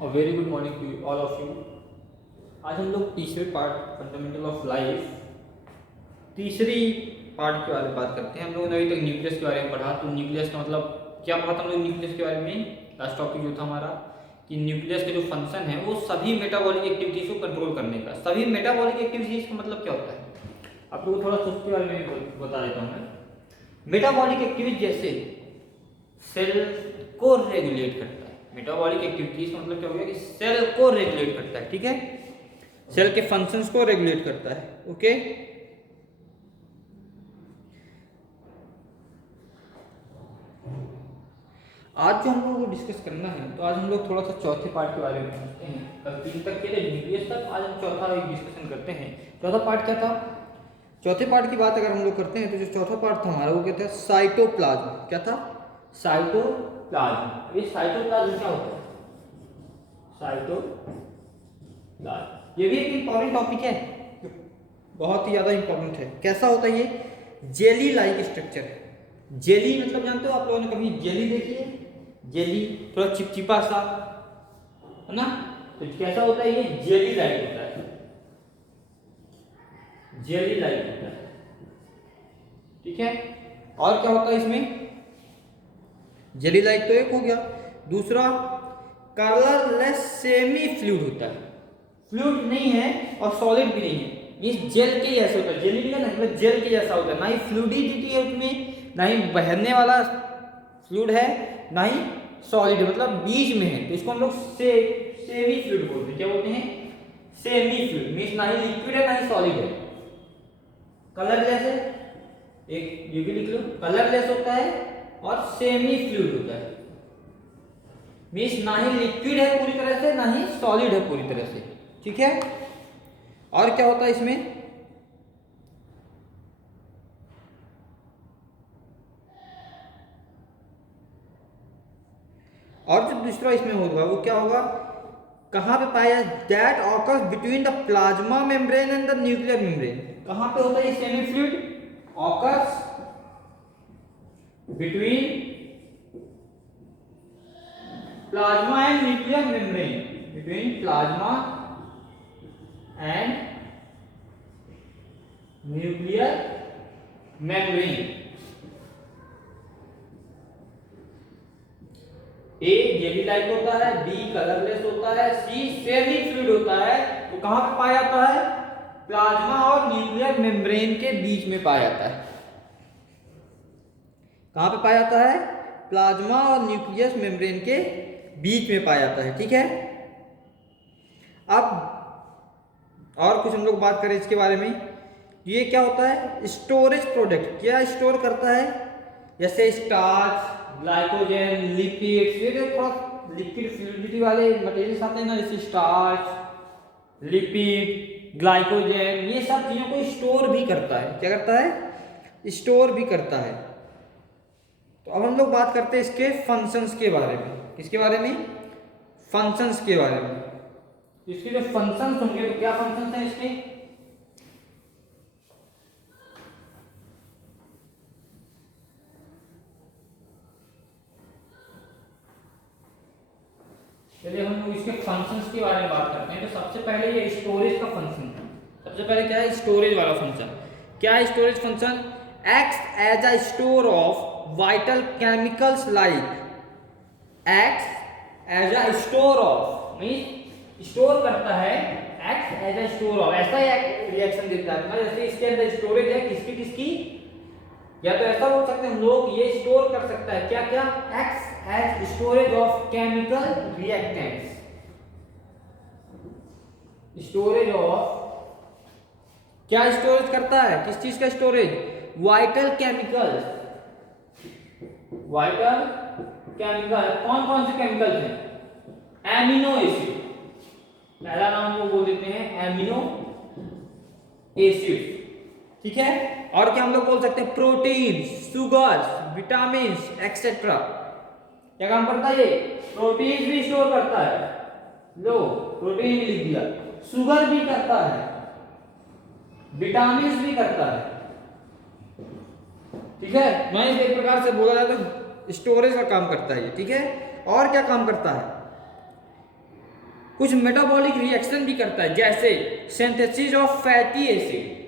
और very good morning to all of you. आज हम लोग तीसरे पार्ट फंडामेंटल ऑफ लाइफ तीसरी पार्ट के बारे में बात करते हैं। हम लोगों ने अभी तक न्यूक्लियस के बारे में पढ़ा, तो न्यूक्लियस का मतलब क्या पढ़ा था हम लोग न्यूक्लियस के बारे में। लास्ट टॉपिक जो था हमारा कि न्यूक्लियस के जो फंक्शन है वो सभी मेटाबॉलिक एक्टिविटीज को कंट्रोल करने का। सभी मेटाबॉलिक एक्टिविटीज का मतलब क्या होता है आप लोगों को थोड़ा सा उसके बारे में बता देता हूँ मैं। मेटाबॉलिक एक्टिविटी जैसे सेल को रेगुलेट करता है। मेटाबॉलिक एक्टिविटीज का मतलब क्या हो गया कि सेल को रेगुलेट करता है, ठीक है, सेल के फंक्शंस को रेगुलेट करता है। ओके, आज जो हम लोगों को डिस्कस करना है, तो आज हम लोग थोड़ा सा चौथे पार्ट के बारे में समझते हैं। कल 3 तक के लिए न्यूक्लियस तक, आज हम चौथा एक डिस्कशन करते हैं। चौथा पार्ट क्या था? चौथे पार्ट की बात अगर हम लोग करते हैं तो जो चौथा पार्ट था हमारा वो क्या था? साइटोप्लाज्म। क्या था? साइटोप्लाज्म। ये साइटोप्लाज्म क्या होता है? साइटोप्लाज्म ये भी एक इंपॉर्टेंट टॉपिक है, बहुत ही ज्यादा इंपॉर्टेंट है। कैसा होता है ये? जेली लाइक स्ट्रक्चर है। जेली मतलब जानते हो आप लोगों ने कभी जेली देखी है? जेली थोड़ा चिपचिपा सा है ना, तो कैसा होता है ये? जेली लाइक होता है, जेली लाइक होता है, ठीक है। और क्या होता है इसमें? जेली लाइक तो एक हो गया, दूसरा कलरलेस सेमी फ्लूइड होता है। फ्लूइड नहीं है और सॉलिड भी नहीं है, ये जेल के जैसे होता है। जेली का मतलब जेल के जैसा होता है, ना ही फ्लूइडिटी है उसमें, ना ही बहने वाला फ्लूइड है, ना ही सॉलिड, मतलब बीच में है। तो इसको हम लोग सेमी फ्लूइड बोलते हैं। क्या बोलते हैं? सेमी फ्लूइड मीन्स ना ही लिक्विड है ना ही सॉलिड है। कलरलेस है, एक ये भी लिख लो, कलरलेस होता है और सेमी फ्लूइड होता है, मीन्स ना ही लिक्विड है पूरी तरह से ना ही सॉलिड है पूरी तरह से, ठीक है। और क्या होता है इसमें? और जो दूसरा इसमें होगा वो क्या होगा? कहां पे पाया? That occurs between the plasma membrane and the nuclear membrane. कहां पे होता है ये semi fluid? Occurs between plasma and nuclear membrane, between plasma and nuclear membrane. A jelly like होता है, बी कलरलेस होता है, सी सेमी फ्लूइड होता है। तो कहां पे पाया जाता है? प्लाज्मा और न्यूक्लियर मेम्ब्रेन के बीच में पाया जाता है। कहां पे पाया जाता है? प्लाज्मा और न्यूक्लियस मेम्ब्रेन के बीच में पाया जाता है, ठीक है। अब और कुछ हम लोग बात करें इसके बारे में। ये क्या होता है? Storage product. क्या स्टोर करता है? जैसे स्टार्च, ग्लाइकोजन, लिपिड्स, ये जो थोड़ा लिक्विड फ्लूइडिटी वाले मटेरियल्स आते हैं ना, जैसे स्टार्च, लिपिड, ग्लाइकोजन, ये सब चीजों को स्टोर भी करता है। क्या करता है? स्टोर भी करता है। तो अब हम लोग बात करते हैं इसके फंक्शंस के बारे में। किसके बारे में? फंक्शंस के बारे में। इसके जो फंक्शंस होंगे तो क्या फंक्शंस हैं इसके? चलिए हम लोग इसके फंक्शंस के बारे में बात करते हैं। तो सबसे पहले ये स्टोरेज का फंक्शन है। सबसे पहले क्या है? स्टोरेज वाला फंक्शन। क्या है storage function? Acts as a store of vital chemicals like, acts as a store of means store करता है, acts as a store of, ऐसा ही रिएक्शन देता है जैसे इसके अंदर स्टोरेज है किसकी किसकी, या तो ऐसा बोल सकते हैं हम लोग ये स्टोर कर सकता है क्या क्या? Acts as storage of chemical reactants. Storage of, क्या स्टोरेज करता है? किस चीज का storage? Vital chemicals. Vital chemical कौन कौन से केमिकल्स हैं? एमिनो एसिड, पहला नाम को बोल देते हैं एमिनो एसिड, ठीक है। और क्या हम लोग बोल सकते हैं? Protein, sugars, vitamin etcetera. क्या काम करता है ये? प्रोटीन भी स्टोर करता है, लो प्रोटीन भी लिख दिया, शुगर भी करता है, विटामिन भी करता है, ठीक है। मैं एक प्रकार से बोला जाए तो स्टोरेज का काम करता है ये, ठीक है। और क्या काम करता है? कुछ मेटाबॉलिक रिएक्शन भी करता है, जैसे synthesis of fatty acid,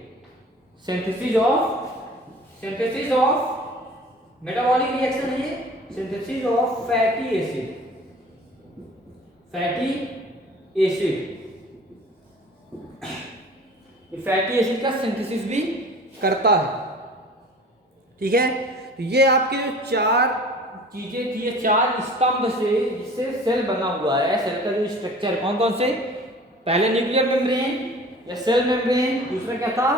synthesis of metabolic reaction है ये, synthesis of fatty acid, fatty acid, fatty acid का सिंथेसिस भी करता है। ठीक है, तो ये आपके जो चार चीजें थी, ये चार स्तंभ से जिससे सेल बना हुआ है, सेल का जो स्ट्रक्चर कौन कौन से, पहले न्यूक्लियर मेम्ब्रेन या सेल मेम्ब्रेन, दूसरा क्या था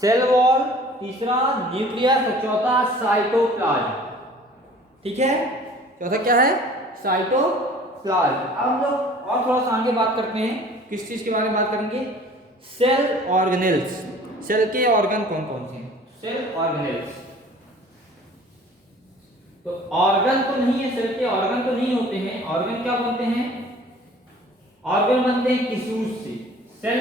सेल वॉल, तीसरा न्यूक्लियस और चौथा साइटोप्लाज्म। ठीक है, चौथा क्या है साइटोप्लाज्म। अब हम लोग और थोड़ा सा आगे बात करते हैं, किस चीज के बारे में बात करेंगे, सेल ऑर्गेनेल्स, सेल के ऑर्गन कौन कौन से हैं, सेल ऑर्गेनेल्स। तो ऑर्गन तो नहीं है, सेल के ऑर्गन तो नहीं होते हैं, ऑर्गन क्या बनते हैं, ऑर्गन बनते हैं टिश्यूज से, सेल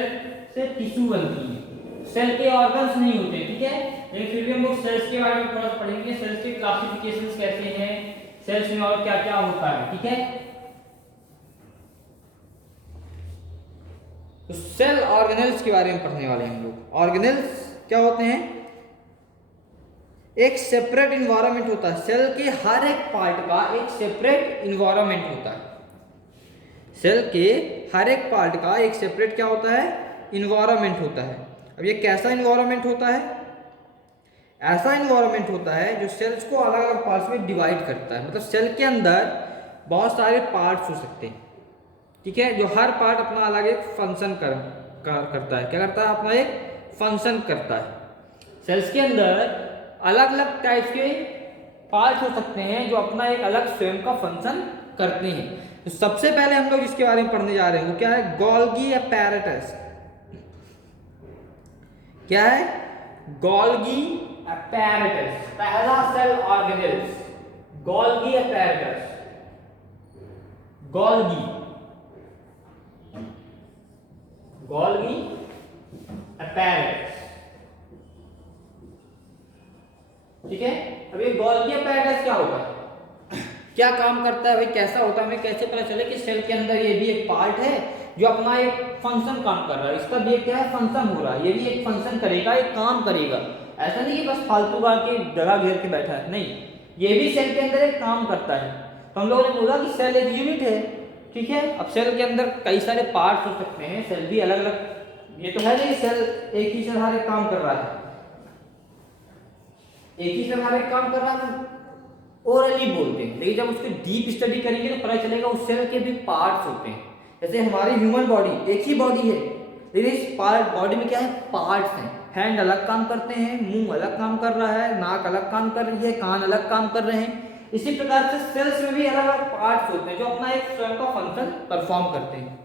से टिश्यू बनती है, सेल के ऑर्गन्स नहीं होते। ठीक है, लेकिन फिर भी हम लोग सेल्स के बारे में थोड़ा पढ़ेंगे, सेल्स के क्लासिफिकेशंस कैसे हैं, सेल्स में और क्या क्या होता है। ठीक है, तो सेल ऑर्गेनेल्स के बारे में पढ़ने वाले हैं हम लोग। ऑर्गेनेल्स क्या होते हैं, एक सेपरेट इन्वायरमेंट होता है, सेल के हर एक पार्ट का एक सेपरेट इन्वायरमेंट होता है, सेल के हर एक पार्ट का एक सेपरेट क्या होता है इन्वायरमेंट होता है। अब ये कैसा इन्वायरमेंट होता है, ऐसा इन्वायरमेंट होता है जो सेल्स को अलग अलग पार्ट्स में डिवाइड करता है, मतलब सेल के अंदर बहुत सारे पार्ट्स हो सकते हैं। ठीक है, जो हर पार्ट अपना अलग एक फंक्शन करता है, क्या करता है, अपना एक फंक्शन करता है। सेल्स के अंदर अलग अलग टाइप्स के पार्ट हो सकते हैं जो अपना एक अलग स्वयं का फंक्शन करते हैं। तो सबसे पहले हम लोग जिसके बारे में पढ़ने जा रहे हैं वो क्या है, गोल्गी अपैरेटस। क्या है, गोल्गी अपैरेटस, पहला cell organelles, Golgi apparatus, Golgi apparatus. ठीक है, अब ये गोल्गी अपैरेटस क्या होता है, क्या काम करता है भाई, कैसा होता है, हमें कैसे पता चले कि सेल के अंदर ये भी एक पार्ट है जो अपना एक फंक्शन काम कर रहा है, इसका भी एक क्या है फंक्शन हो रहा है, ये भी एक फंक्शन करेगा, एक काम करेगा। ऐसा नहीं कि बस फालतू का के जगह घेर के बैठा है, नहीं, ये भी सेल के अंदर एक काम करता है। तो हम लोगों ने बोला कि सेल एक यूनिट है। ठीक है, अब सेल के अंदर कई सारे पार्ट्स हो सकते हैं, सेल भी अलग अलग, ये तो है नहीं सेल एक ही सेल हर एक काम कर रहा है, एक ही सेल हर एक काम कर रहा है ओरली बोलते हैं, लेकिन जब उसको डीप स्टडी करेंगे तो पता चलेगा उस सेल के भी पार्ट्स होते हैं। जैसे हमारी ह्यूमन बॉडी एक ही बॉडी है, लेकिन इस पार्ट बॉडी में क्या है पार्ट्स हैं, हैंड अलग काम करते हैं, मुंह अलग काम कर रहा है, नाक अलग काम कर रही है, कान अलग काम कर रहे हैं। इसी प्रकार से सेल्स में भी अलग अलग पार्ट्स होते हैं जो अपना एक स्वयं का फंक्शन परफॉर्म करते हैं।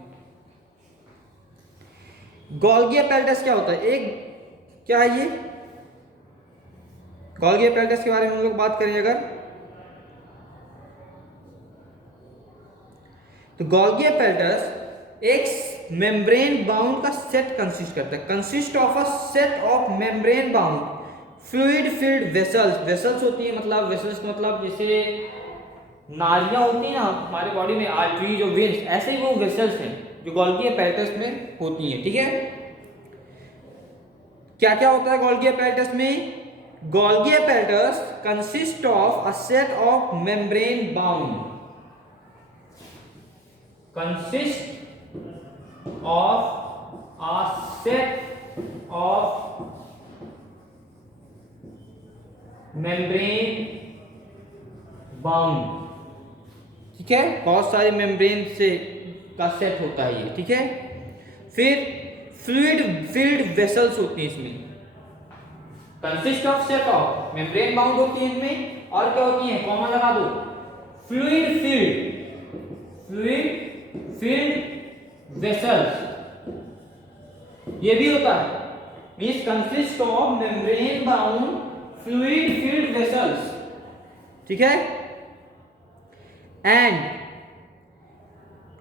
गोल्गी अपैरेटस क्या होता है, एक क्या है ये, गोल्गी अपैरेटस के बारे में हम लोग बात करें अगर, तो गोल्गी अपैरेटस एक मेम्ब्रेन बाउंड का सेट कंसिस्ट करता है, consist of a set of membrane bound fluid filled vessels, vessels होती है मतलब, वेसल्स मतलब जैसे नालियां होती हैं ना हमारे बॉडी में, आर्टरीज और वेन्स, ऐसे ही वो वेसल्स हैं जो गोल्गी अपैरेटस में होती हैं। ठीक है, क्या क्या होता है गोल्गी अपैरेटस में, Golgi apparatus consist of a set of membrane bound, consist of a set of membrane bound। ठीक है, बहुत सारे मेम्ब्रेन से का सेट होता है ये। ठीक है, फिर फ्लूइड फिल्ड वेसल्स होती हैं इसमें, consist of set of membrane bound होती है इनमें, और क्या होती है कॉमन लगा दो, फ्लूइड फिल्ड वेसल्स, ये भी होता है, means consist of membrane bound fluid filled vessels. ठीक है, एंड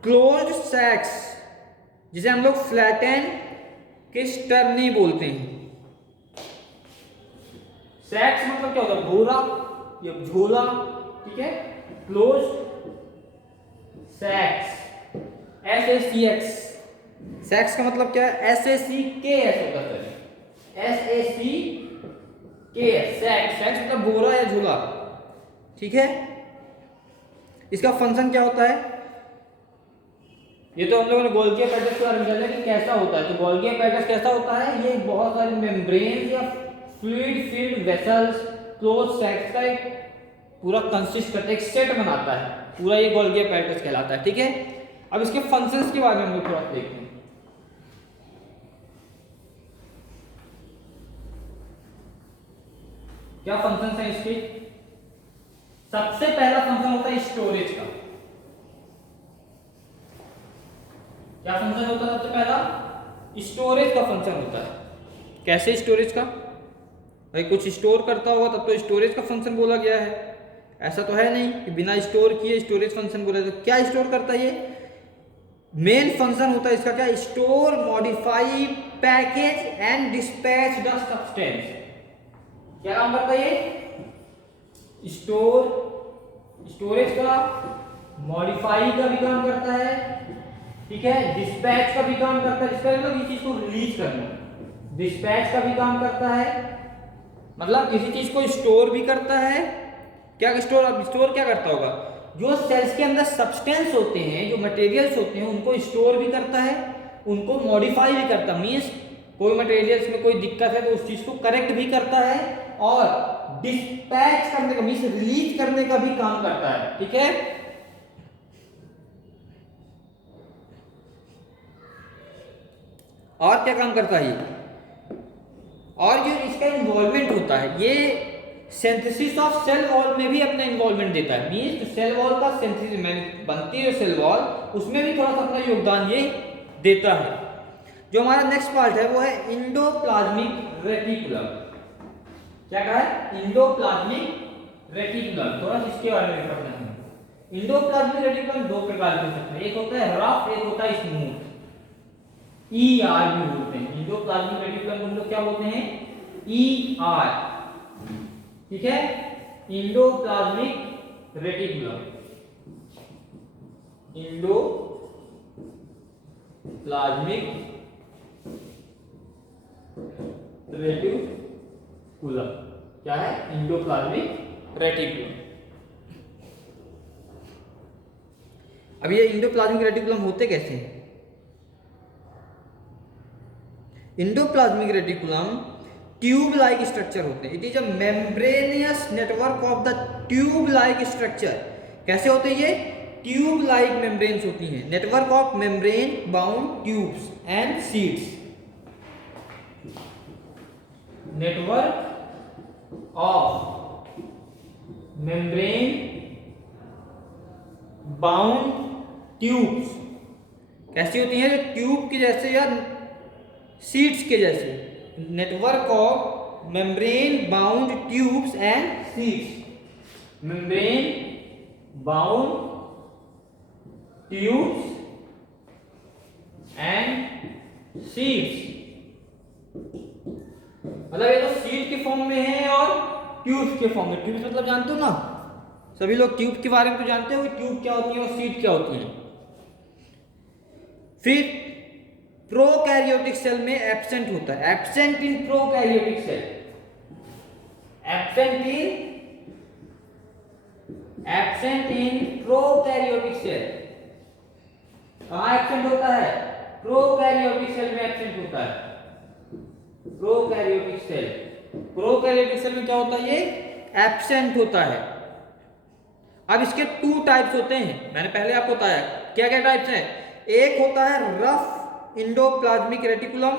क्लोज्ड सैक्स जिसे हम लोग फ्लैटेन किस्टर्नी बोलते हैं। सैक्स मतलब क्या होता है, भोरा या झोला। ठीक है, क्लोज्ड सैक्स SACX, सेक्स का मतलब क्या है? SACKS होता है, SACKS, सेक्स मतलब बोरा या झूला, ठीक है। इसका फंक्शन क्या होता है? ये तो हम लोगों ने गोल्गी एपेटस के बारे में जाना कि कैसा होता है। तो गोल्गी एपेटस कैसा होता है? ये बहुत सारे मेम्ब्रेन या फ्लूइड फिल्ड वेसल्स, क्लोज सैक्स का एक पूरा कंसिस्ट करता है, एक सेट बनाता है, पूरा ये गोल्गी एपेटस कहलाता है, ठीक है। अब इसके फंक्शंस के बारे में हम लोग थोड़ा देखते हैं। क्या फंक्शंस हैं इसके? सबसे पहला फंक्शन होता है स्टोरेज का। क्या फंक्शन होता है? सबसे पहला स्टोरेज का फंक्शन होता है। कैसे स्टोरेज का? भाई कुछ स्टोर करता होगा तब तो स्टोरेज का फंक्शन बोला गया है। ऐसा तो है नहीं कि बिना स्टोर किए स्टोरेज फंक्शन बोला। तो क्या स्टोर करता है? ये मेन फंक्शन होता है इसका क्या? Store, modify, package and dispatch the substance. क्या काम करता है ये? स्टोरेज का, मॉडिफाई का भी काम करता है, ठीक है, डिस्पैच का भी काम करता है। डिस्पैच मतलब किसी चीज को रिलीज करना। डिस्पैच का भी काम करता है, मतलब किसी चीज को स्टोर भी करता है। क्या स्टोर क्या करता होगा? जो सेल्स के अंदर सब्सटेंस होते हैं, जो मटेरियल्स होते हैं, उनको स्टोर भी करता है, उनको मॉडिफाई भी करता है। मींस कोई मटेरियल्स में कोई दिक्कत है तो उस चीज को करेक्ट भी करता है, और डिस्पैच करने का मींस रिलीज करने का भी काम करता है, ठीक है। और क्या काम करता है ये? और जो इसका इन्वॉल्वमेंट होता है, ये सिंथेसिस ऑफ सेल वॉल में भी अपना इन्वॉल्वमेंट देता है। मींस सेल वॉल का सिंथेसिस में बनती है सेल वॉल, उसमें भी थोड़ा सा अपना योगदान ये देता है। जो हमारा नेक्स्ट पार्ट है वो है इंडोप्लाज्मिक रेटिकुलम। क्या कहा है? Endoplasmic reticulum. थोड़ा सा इसके बारे में पढ़ना है। इंडोप्लाज्मिक रेटिकुलम दो प्रकार के हो सकते हैं, एक होता है रफ, एक होता है स्मूथ। ER भी बोलते हैं। इंडोप्लाज्मिक रेटिकुलम को हम लोग क्या बोलते हैं? ER, ठीक है। इंडोप्लाज्मिक रेटिकुलम, इंडोप्लाज्मिक रेटिकुलम क्या है? Endoplasmic reticulum. अब ये इंडोप्लाज्मिक रेटिकुलम होते कैसे हैं? Endoplasmic reticulum tube like structure होते हैं। It is a membranosus network of the tube like structure. कैसे होते हैं ये? ट्यूब लाइक मेम्ब्रेन्स होती हैं। Network of membrane bound tubes and seeds. Network of membrane bound tubes कैसी होती हैं? ट्यूब के जैसे या सीड्स के जैसे। Network of membrane bound tubes and seeds. Membrane bound tubes and seeds, मतलब ये तो सीड के फॉर्म में है और ट्यूब्स के फॉर्म में। ट्यूब्स मतलब जानते हो ना, सभी लोग ट्यूब के बारे में तो जानते हो कि ट्यूब क्या होती है और सीड क्या होती है। फिर प्रोकैरियोटिक सेल में एब्सेंट होता है। Absent in prokaryotic cell, absent in prokaryotic cell. कहां एब्सेंट होता है? प्रोकैरियोटिक सेल में एब्सेंट होता है। प्रोकैरियोटिक सेल, प्रोकैरियोटिक सेल में क्या होता है? ये एब्सेंट होता है। अब इसके टू टाइप्स होते हैं, मैंने पहले आपको बताया। क्या क्या टाइप्स हैं? एक होता है रफ इंडोप्लाज्मिक रेटिकुलम,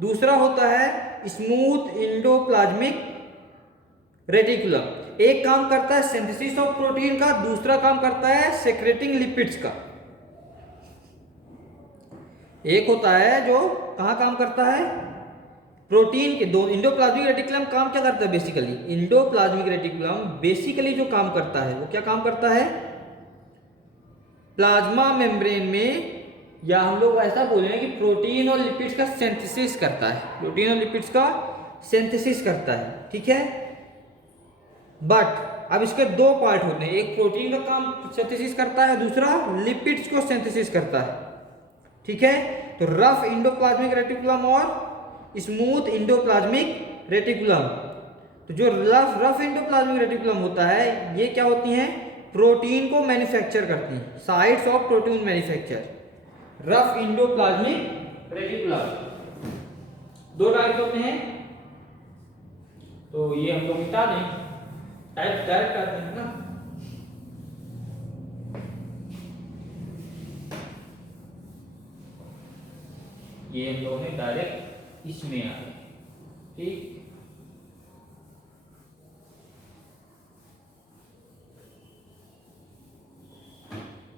दूसरा होता है स्मूथ इंडोप्लाज्मिक रेटिकुलम। एक काम करता है सिंथेसिस ऑफ प्रोटीन का, दूसरा काम करता है सेक्रेटिंग लिपिड्स का। एक होता है जो कहां काम करता है? प्रोटीन के। दो इंडोप्लाज्मिक रेटिकुलम काम क्या करता है? बेसिकली इंडोप्लाज्मिक रेटिकुलम बेसिकली जो काम करता है वो क्या काम करता है? प्लाज्मा मेम्ब्रेन में, या हम लोग ऐसा बोलेंगे कि प्रोटीन और लिपिड्स का सिंथेसिस करता है। प्रोटीन और लिपिड्स का सिंथेसिस करता है, ठीक है। बट अब इसके दो पार्ट होते हैं, एक प्रोटीन का काम सिंथेसिस करता है, दूसरा लिपिड्स को सिंथेसिस करता है। ठीक है। तो रफ इंडोप्लाज्मिक रेटिकुलम और स्मूथ इंडोप्लाज्मिक रेटिकुलम। तो जो रफ इंडोप्लाज्मिक रेटिकुलम होता है ये क्या होती हैं, प्रोटीन को मैन्युफैक्चर करती हैं, sites of protein manufacture. Rough endoplasmic reticulum दो टाइप होते हैं, तो ये हम लोग मिटा दें, टाइप डायरेक्ट करते हैं ना। ये हम लोग ने डायरेक्ट इसमें आ गए, ठीक।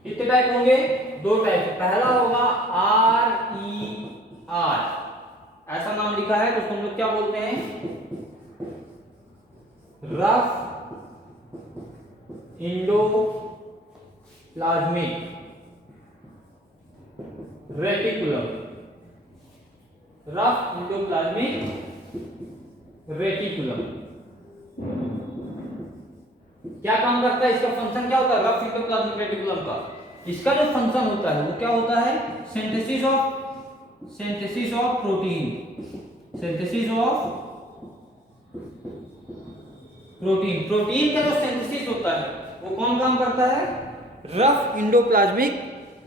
कितने टाइप होंगे, दो टाइप। पहला होगा RER, ऐसा नाम लिखा है तो उसको हम लोग क्या बोलते हैं, rough endoplasmic reticulum. Rough endoplasmic reticulum क्या काम करता है, इसका फंक्शन क्या होता है, रफ इंडोप्लाज्मिक रेटिकुलम का इसका जो फंक्शन होता है वो क्या होता है, सिंथेसिस ऑफ प्रोटीन, प्रोटीन का जो सिंथेसिस होता है वो कौन काम करता है, रफ इंडोप्लाज्मिक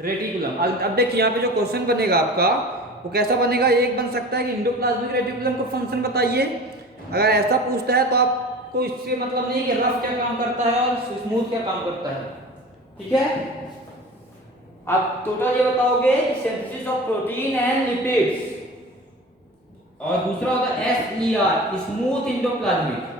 रेटिकुलम। अब देखिए यहाँ पे जो क्वेश्चन बनेगा आपका वो कैसा बनेगा, एक बन सकता है कि इंडोप्लाज्मिक रेटिकुलम का फंक्शन बताइए। अगर ऐसा पूछता है तो आपको इससे मतलब नहीं कि रफ क्या काम करता है और स्मूथ क्या काम करता है, ठीक है। आप टोटल ये बताओगे synthesis of protein and lipids, और दूसरा होता है SER, स्मूथ इंडोप्लाज्मिक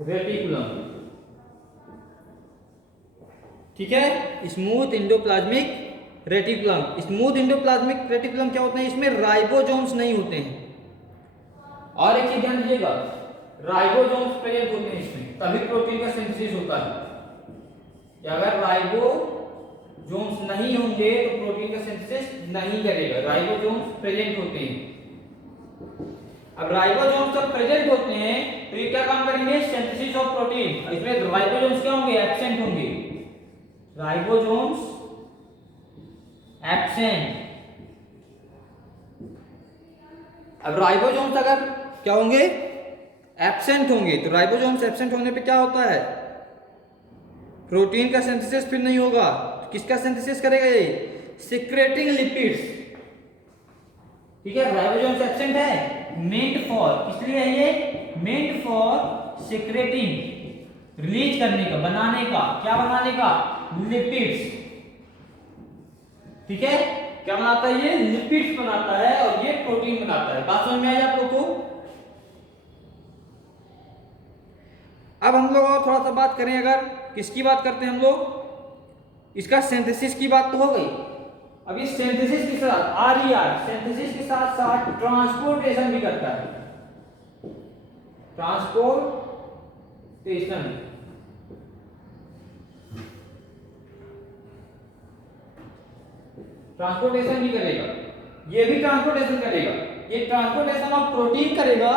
रेटिकुलम, ठीक है। Smooth endoplasmic reticulum, smooth endoplasmic reticulum क्या होते हैं, इसमें राइबोसोम्स नहीं होते हैं। और एक चीज ध्यान दीजिएगा, राइबोसोम्स प्रेजेंट होते हैं इसमें, तभी प्रोटीन का सिंथेसिस होता है। अगर राइबोसोम्स नहीं होंगे तो प्रोटीन का सिंथेसिस नहीं करेगा, राइबोसोम्स प्रेजेंट होते हैं। अब राइबोसोम्स जब प्रेजेंट होते हैं तो ये क्या काम करेंगे, सिंथेसिस ऑफ प्रोटीन। इसमें राइबोसोम्स क्या होंगे, एब्सेंट होंगे, राइबोसोम्स एब्सेंट। अब राइबोसोम्स अगर क्या होंगे, एब्सेंट होंगे, तो राइबोसोम्स एब्सेंट होने पे क्या होता है, प्रोटीन का सिंथेसिस फिर नहीं होगा। किसका सिंथेसिस करेगा, ये सिक्रेटिंग लिपिड्स, ठीक है। राइबोसोम्स एब्सेंट है, मेंट फॉर, किस लिए है ये, मेंट फॉर सिक्रेटिंग, रिलीज करने का, बनाने का, क्या बनाने का, लिपिड्स, ठीक है। क्या बनाता है ये, लिपिड्स बनाता है और ये प्रोटीन बनाता है। बात समझ में आई आप लोग को। अब हम लोग और थोड़ा सा बात करें, अगर किसकी बात करते हैं हम लोग, इसका सिंथेसिस की बात तो हो गई। अब ये सिंथेसिस के साथ RER, सिंथेसिस के साथ साथ ट्रांसपोर्टेशन भी करता है, ट्रांसपोर्टेशन भी करेगा, ये भी ट्रांसपोर्टेशन करेगा, ये ट्रांसपोर्टेशन ऑफ प्रोटीन करेगा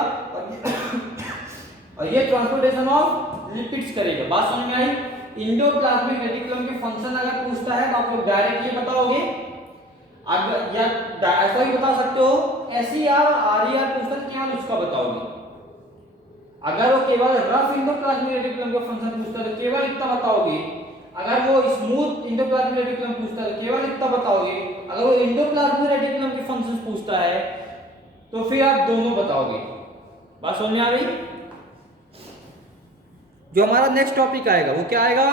और ये ट्रांसपोर्टेशन ऑफ लिपिड्स करेगा। बात समझ में आई। इंडोप्लाज्मिक रेटिकुलम के फंक्शन अगर पूछता है तो आप लोग डायरेक्ट ये बताओगे, अगर या ऐसा भी बता सकते हो SER और RER पूछता है क्या उसका बताओगे। अगर वो केवल रफ इंडोप्लाज्मिक रेटिकुलम का फंक्शन पूछता है तो केवल इतना बताओगे, अगर वो स्मूथ इंडोप्लाज्मिक रेटिकुलम पूछता है तो केवल इतना बताओगे, अगर वो इंडोप्लाज्मिक रेटिकुलम के फंक्शंस पूछता है तो फिर आप दोनों बताओगे। बात समझ में आ गई। जो हमारा नेक्स्ट टॉपिक आएगा वो क्या आएगा,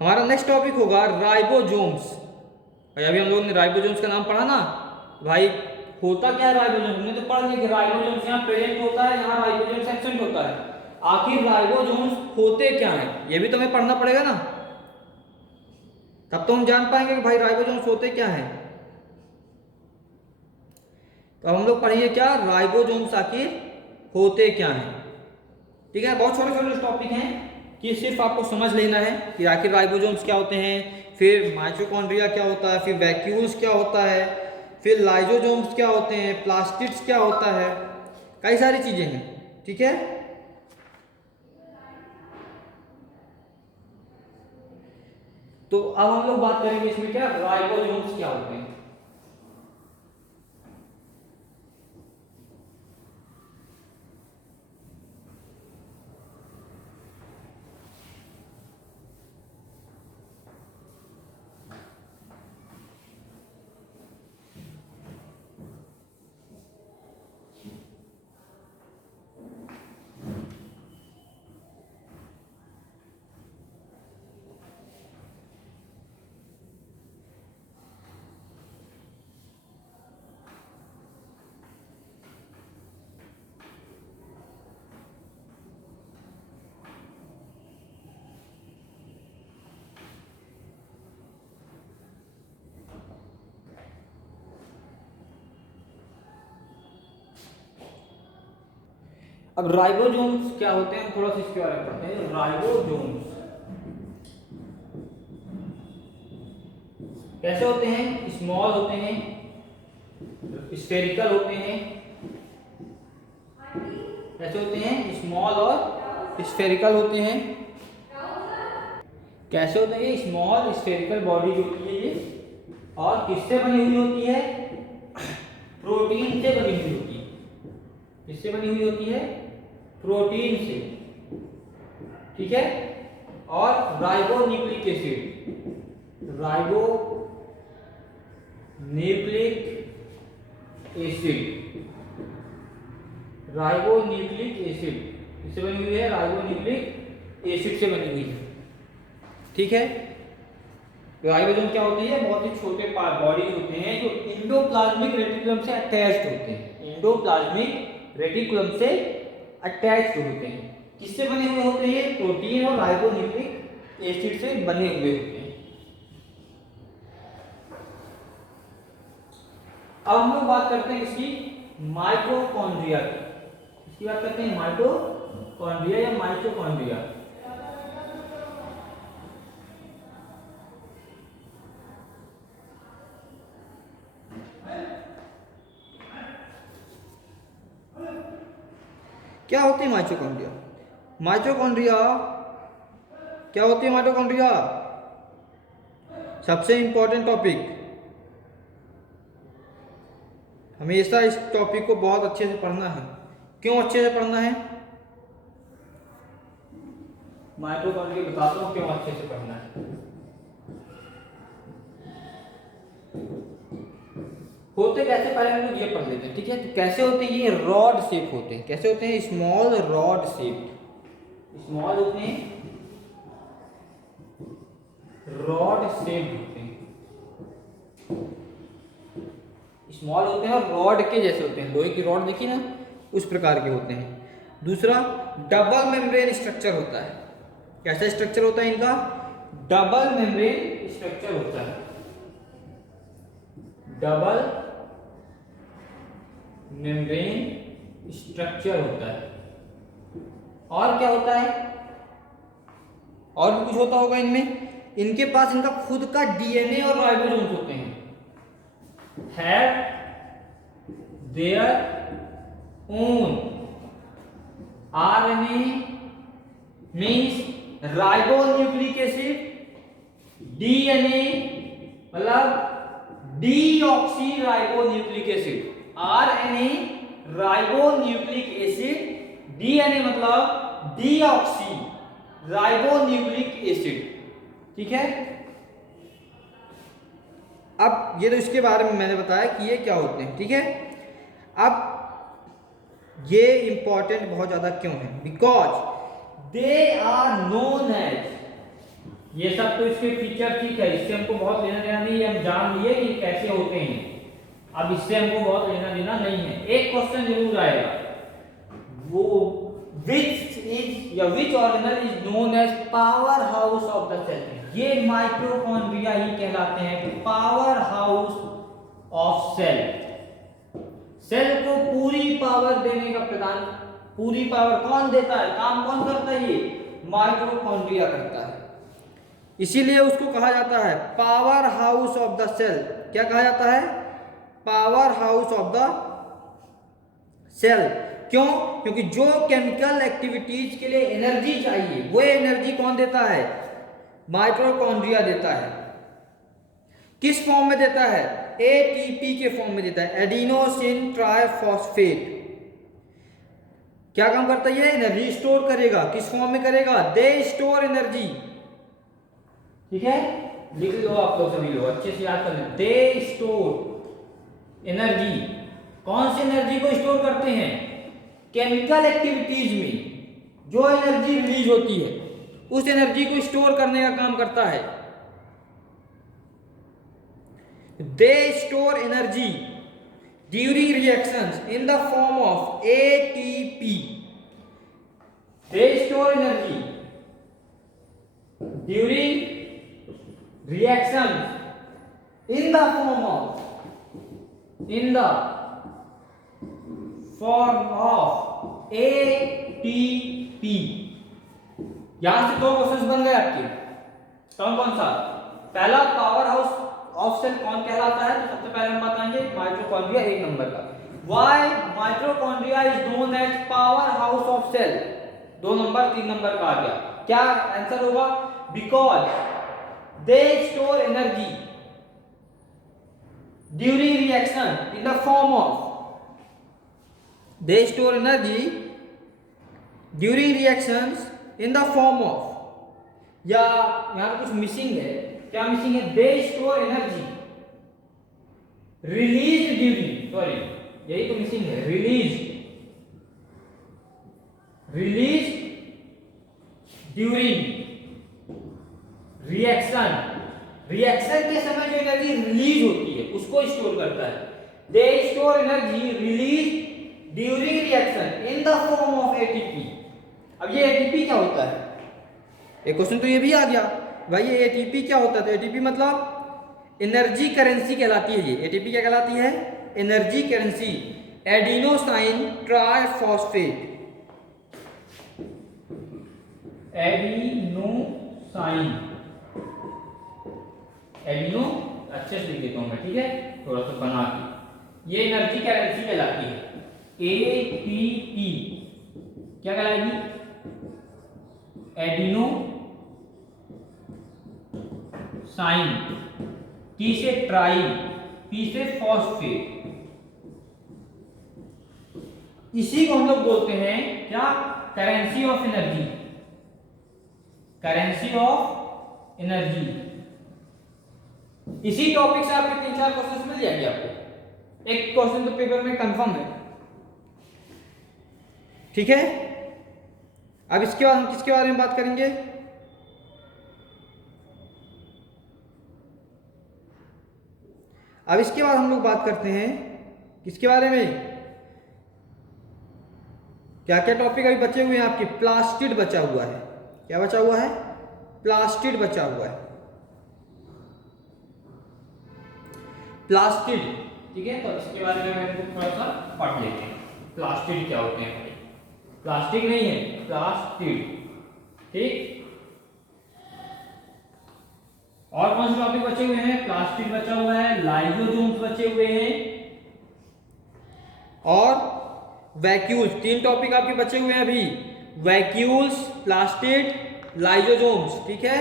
हमारा नेक्स्ट टॉपिक होगा राइबोसोम्स। अभी हम लोगों ने राइबोसोम्स का नाम पढ़ा ना, भाई होता क्या है राइबोसोम्स, हमने तो पढ़ लिया कि राइबोसोम्स यहाँ प्रेजेंट होता है, यहाँ राइबोसोम्स एब्सेंट होता है। आखिर राइबोसोम्स होते क्या हैं, ये भी तो हमें पढ़ना पड़ेगा ना, तब तो हम जान पाएंगे कि भाई राइबोसोम्स होते क्या हैं। तो हम लोग पढ़िए क्या, राइबोसोम्स आखिर होते क्या हैं, ठीक है। बहुत छोटे छोटे टॉपिक हैं कि सिर्फ आपको समझ लेना है कि आखिर राइबोसोम्स क्या होते हैं, फिर माइटोकॉन्ड्रिया क्या होता है, फिर वैक्यूल्स क्या होता है, फिर लाइजोसोम्स क्या होते हैं, प्लास्टिड्स क्या होता है, कई सारी चीजें हैं। ठीक है, तो अब हम लोग बात करेंगे इसमें क्या राइबोसोम्स क्या होते हैं। अब राइबोसोम्स क्या होते हैं, थोड़ा सा इसके बारे में पढ़ते हैं। राइबोसोम्स कैसे होते हैं, स्मॉल होते हैं, स्फेरिकल होते हैं। कैसे होते हैं, स्मॉल और स्फेरिकल होते हैं। कैसे होते हैं, स्मॉल स्फेरिकल बॉडी जो होती है ये, और किससे बनी हुई होती है, प्रोटीन से बनी हुई होती है। किससे बनी हुई होती है, प्रोटीन से। ठीक है, और ribonucleic acid, ribonucleic acid, ribonucleic acid किससे बनी हुई है, राइबोन्यूक्लिक एसिड से बनी हुई है। ठीक है, राइबोसोम क्या होती है, बहुत ही छोटे बॉडीज होते हैं जो एंडोप्लाज्मिक रेटिकुलम से अटैच्ड होते हैं। एंडोप्लाज्मिक रेटिकुलम से अटैच्ड होते हैं। किससे बने हुए होते हैं, प्रोटीन और राइबोन्यूक्लिक एसिड से बने हुए होते हैं। अब हम लोग बात करते हैं इसकी माइटोकॉन्ड्रिया की। इसकी बात करते हैं माइटोकॉन्ड्रिया या माइटोकॉन्ड्रिया। क्या होती है माइटोकॉन्ड्रिया, माइटोकॉन्ड्रिया क्या होती है, माइटोकॉन्ड्रिया सबसे इंपॉर्टेंट टॉपिक। हमेशा इस टॉपिक को बहुत अच्छे से पढ़ना है। क्यों अच्छे से पढ़ना है, माइटोकॉन्ड्रिया बताता हूं क्यों अच्छे से पढ़ना है। होते कैसे, पहले हम लोग ये पढ़ लेते हैं। ठीक है, तो कैसे होते हैं, ये रॉड शेप होते हैं। कैसे होते हैं, स्मॉल रॉड शेप, स्मॉल होते हैं, रॉड शेप होते हैं, स्मॉल होते हैं और रॉड के जैसे होते हैं। लोहे की रॉड देखी ना, उस प्रकार के होते हैं। दूसरा, डबल मेम्ब्रेन स्ट्रक्चर होता है। कैसा स्ट्रक्चर होता है इनका, डबल मेम्ब्रेन स्ट्रक्चर होता है, डबल मेम्ब्रेन स्ट्रक्चर होता है। और क्या होता है, और भी कुछ होता होगा इनमें। इनके पास इनका खुद का डीएनए और राइबोसोम्स होते हैं, have their own RNA means ribonucleic acid, DNA मतलब deoxy ribonucleic acid, RNA ribonucleic acid, DNA मतलब डीऑक्सी राइबोन्यूक्लिक एसिड। ठीक है, अब ये तो इसके बारे में मैंने बताया कि ये क्या होते हैं। ठीक है, अब ये इंपॉर्टेंट बहुत ज्यादा क्यों है, because they are known as, ये सब तो इसके फीचर ठीक है, इससे हमको बहुत लेना देना नहीं है, हम जान लिए कि कैसे होते हैं। अब इससे हमको बहुत लेना देना नहीं है। एक क्वेश्चन जरूर आएगा, वो विच इज या which organelle is known as power house of the cell. ये माइटोकॉन्ड्रिया ही कहलाते हैं power house of cell. Cell को पूरी पावर देने का प्रदान, पूरी पावर कौन देता है, काम कौन करता है, ये माइटोकॉन्ड्रिया करता है। इसीलिए उसको कहा जाता है power house of the cell. क्या कहा जाता है? Power house of the cell. क्यों? क्योंकि जो केमिकल एक्टिविटीज के लिए एनर्जी चाहिए वो एनर्जी कौन देता है? माइटोकॉन्ड्रिया देता है। किस फॉर्म में देता है? एटीपी के फॉर्म में देता है, एडिनोसिन ट्राइफॉस्फेट। क्या काम करता है? ये एनर्जी स्टोर करेगा। किस फॉर्म में करेगा? They store energy. ठीक है, लिख लो आप लोग सभी लोग, अच्छे से याद कर लें। They store energy. कौन सी एनर्जी को स्टोर करते हैं? केमिकल एक्टिविटीज में जो एनर्जी रिलीज होती है उस एनर्जी को स्टोर करने का काम करता है। They store energy during reactions in the form of ATP. They store energy during reactions in the form of ATP। यहां से दो क्वेश्चंस बन गए आपके। कौन कौन सा? पहला, पावर हाउस ऑफ सेल कौन कहलाता है? तो सबसे पहले हम बताएंगे माइटोकॉन्ड्रिया, एक नंबर का। Why mitochondria is known as power house of cell. 2 number 3 number का आ गया। क्या आंसर होगा? Because they store energy during reaction in the form of they store energy during reactions in the form of, या यहां पर कुछ missing है। क्या मिसिंग है? they store energy released during, sorry यही तो मिसिंग है, released during रिएक्शन के समय जो एनर्जी रिलीज होती है उसको स्टोर करता है। They store energy release during reaction in the form of ATP. अब ये एटीपी क्या होता है? एक क्वेश्चन तो ये भी आ गया भाई, ये एटीपी क्या होता है? तो एटीपी मतलब एनर्जी करेंसी कहलाती है। ये एटीपी क्या कहलाती है? Energy currency, adenosine triphosphate. Adeno अच्छे से लिख देता हूं मैं, ठीक है, थोड़ा सा बना के। ये एनर्जी करेंसी कहलाती है। एटीपी क्या कहलाएगी? एडिनो साइन, टी से ट्राई, पी से फॉस्फेट। इसी को हम लोग बोलते हैं क्या? Currency of energy. Currency of energy. इसी टॉपिक से आपके 3-4 क्वेश्चन मिल जाएंगे आपको। एक क्वेश्चन तो पेपर में कंफर्म है। ठीक है, अब इसके बाद हम किसके बारे में बात करेंगे? अब इसके बाद हम लोग बात करते हैं किसके बारे में? क्या क्या टॉपिक अभी बचे हुए हैं आपके? प्लास्टिड बचा हुआ है। क्या बचा हुआ है? प्लास्टिड बचा हुआ है। प्लास्टिड, ठीक है, तो इसके बारे में हम थोड़ा सा पढ़ लेते हैं। प्लास्टिड क्या होते हैं? प्लास्टिक नहीं है, प्लास्टिड। ठीक, और कौन से टॉपिक बचे हुए हैं? प्लास्टिड बचा हुआ है, लाइसोसोम्स बचे हुए हैं और वैक्यूल्स। 3 टॉपिक आपके बचे हुए हैं अभी, वैक्यूल्स, प्लास्टिड, लाइसोसोम्स। ठीक है,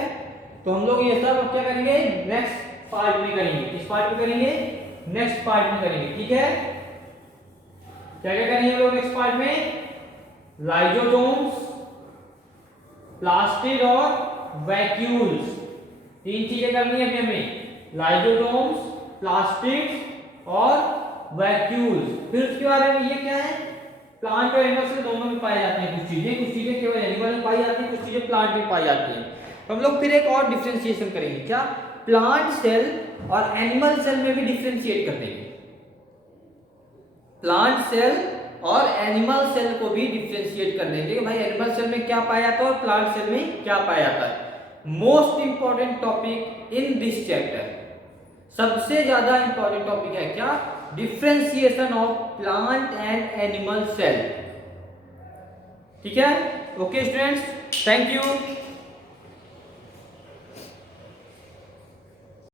तो हम लोग ये सब क्या करेंगे? नेक्स्ट पार्ट में करेंगे। किस पार्ट में करेंगे? नेक्स्ट पार्ट में करेंगे। ठीक है, क्या क्या करेंगे लोग नेक्स्ट पार्ट में? लाइसोसोम्स, प्लास्टिड और वैक्यूल्स। 3 चीजें करनी है अभी हमें, लाइसोसोम्स, प्लास्टिड और वैक्यूल्स। फिर उसके बारे में ये क्या है? प्लांट और एनिमल से दोनों में पाए जाते हैं। कुछ चीजें केवल एनिमल में पाई जाती हैं, कुछ चीजें प्लांट में पाई जाती हैं। तो हम लोग फिर एक और डिफरेंशिएशन करेंगे। क्या? प्लांट सेल और एनिमल सेल में भी डिफरेंशिएट कर देंगे। प्लांट सेल और एनिमल सेल को भी डिफरेंशिएट कर देंगे कि भाई एनिमल सेल में क्या पाया जाता है और प्लांट सेल में क्या पाया जाता है। Most important topic in this chapter, सबसे ज्यादा इंपॉर्टेंट टॉपिक है क्या? Differentiation of plant and animal cell. ठीक है, ओके स्टूडेंट्स, थैंक यू।